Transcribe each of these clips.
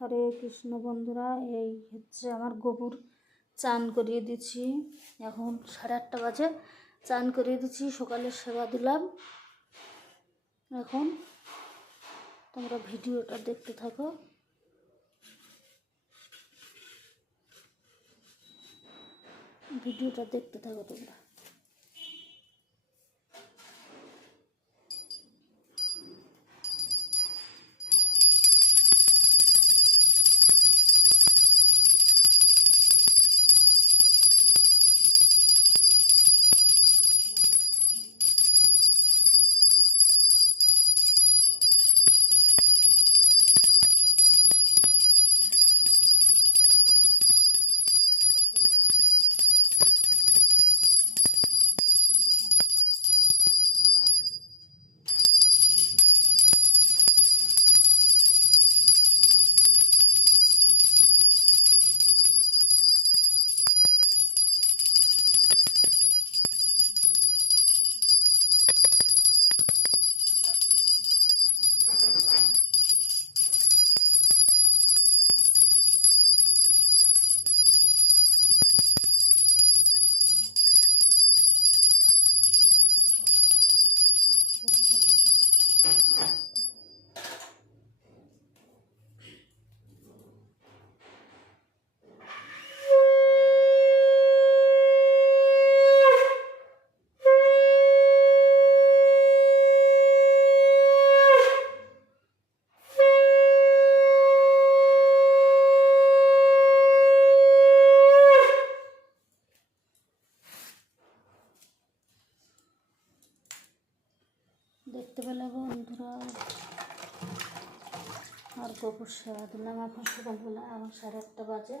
হরে কৃষ্ণ বন্ধুরা, এই হচ্ছে আমার গোপুর চান করিয়ে দিচ্ছি। এখন 8:30 বাজে। চান করিয়ে দিচ্ছি, সকালের সেবা দিলাম। এখন তোমরা ভিডিওটা দেখতে থাকো। তোমরা। দেখতে পেলে বন্ধুরা, আর গোপুর সেবা দিলাম। এখন সকালবেলা, এখন 8:30 বাজে।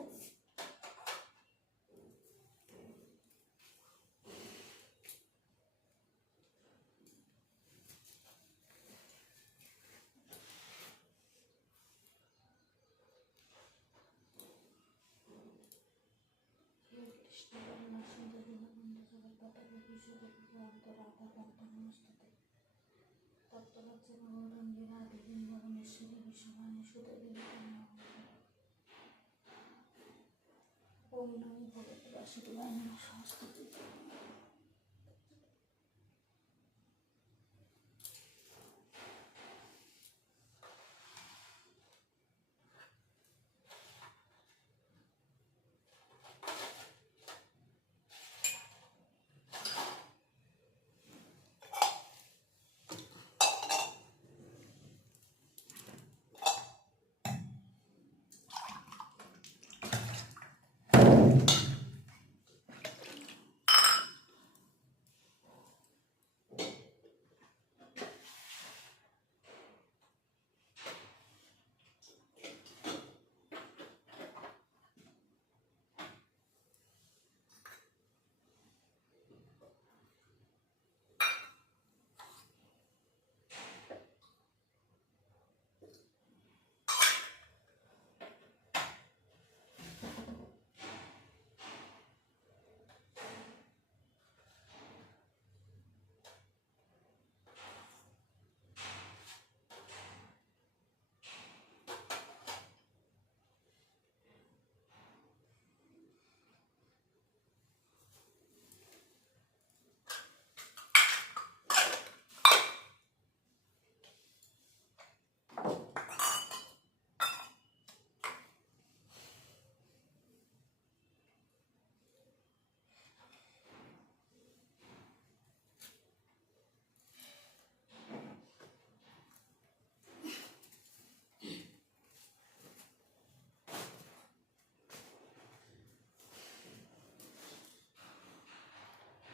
ওম নমো ভগবতে বাসুদেবায় নমঃ। সংস্কৃতি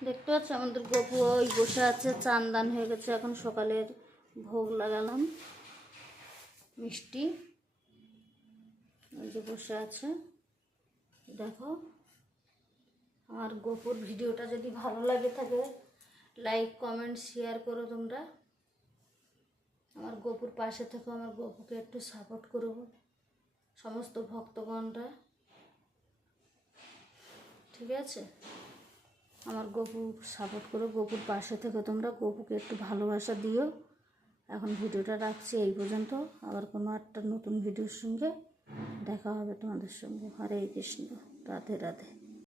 দেখতে পাচ্ছ, আমাদের গোপু ওই বসে আছে। চান দান হয়ে গেছে। এখন সকালের ভোগ লাগালাম, মিষ্টি। ওই যে বসে আছে, দেখো। আমার গোপুর ভিডিওটা যদি ভালো লাগে থাকে, লাইক কমেন্ট শেয়ার করো তোমরা। আমার গোপুর পাশে থেকো, আমার গোপুকে একটু সাপোর্ট করব, সমস্ত ভক্তগণরা। ঠিক আছে? আমার গোপু সাপোর্ট করো, গোপুর পাশে থেকে তোমরা গোপুকে একটু ভালোবাসা দিও। এখন ভিডিওটা রাখছি এই পর্যন্ত। আবার কোনো একটা নতুন ভিডিওর সঙ্গে দেখা হবে তোমাদের সঙ্গে। হরে কৃষ্ণ, রাধে রাধে।